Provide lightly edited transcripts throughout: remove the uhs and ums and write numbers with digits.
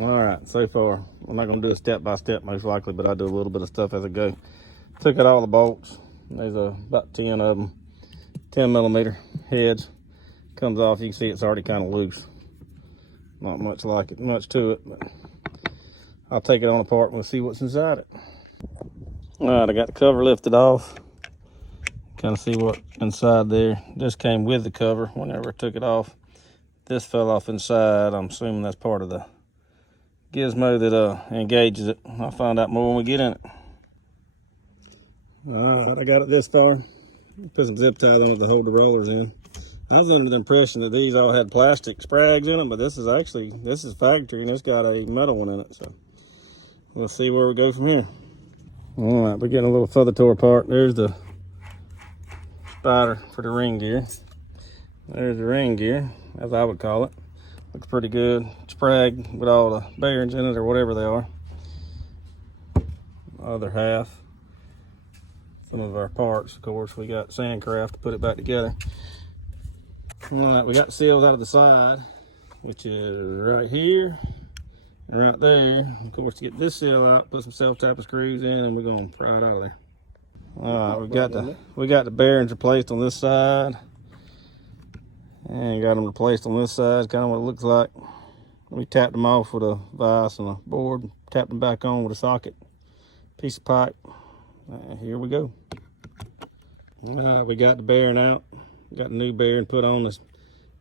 All right, so far, I'm not gonna do a step-by-step most likely, but I do a little bit of stuff as I go. Took out all the bolts. There's about 10 of them, 10 millimeter heads. Comes off, you can see it's already kind of loose. Not much to it, but I'll take it on apart and we'll see what's inside it. All right, I got the cover lifted off. Kind of see what inside there. This came with the cover whenever I took it off. This fell off inside. I'm assuming that's part of the gizmo that engages it. I'll find out more when we get in it. All right, I got it this far. Put some zip ties on it to hold the rollers in. I was under the impression that these all had plastic sprags in them, but this is factory and it's got a metal one in it. So we'll see where we go from here. All right, we're getting a little further tore apart. There's the spider for the ring gear. There's the ring gear, as I would call it. Looks pretty good. Sprag with all the bearings in it or whatever they are. Other half. Some of our parts, of course, we got Sandcraft to put it back together. All right, we got seals out of the side, which is right here and right there. Of course, to get this seal out, put some self-tapping screws in, and we're gonna pry it out of there. All right, we got the bearings replaced on this side, and got them replaced on this side. Kind of what it looks like. We tapped them off with a vise and a board, tapped them back on with a socket, piece of pipe. Here we go. All right, we got the bearing out. Got the new bearing put on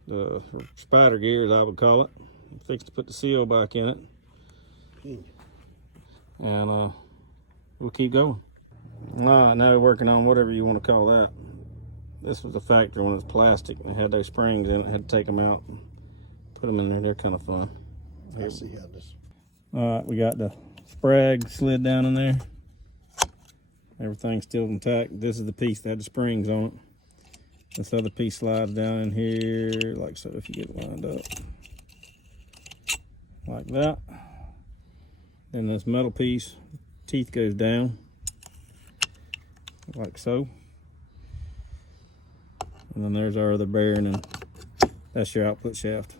the spider gear, as I would call it. Fixed to put the seal back in it. And we'll keep going. All right, now we're working on whatever you want to call that. This was a factory one. It's plastic and it had those springs in it. Had to take them out and put them in there. They're kind of fun. I see how this. All right, we got the sprag slid down in there. Everything's still intact. This is the piece that had the springs on it. This other piece slides down in here like so if you get it lined up. Like that. Then this metal piece, teeth goes down. Like so. And then there's our other bearing and that's your output shaft.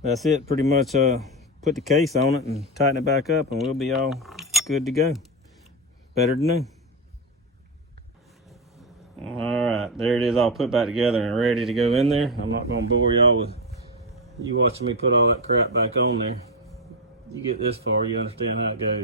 That's it, pretty much put the case on it and tighten it back up and we'll be all good to go. Better than new. All right, there it is all put back together and ready to go in there. I'm not gonna bore y'all with you watching me put all that crap back on there. You get this far, you understand how it goes.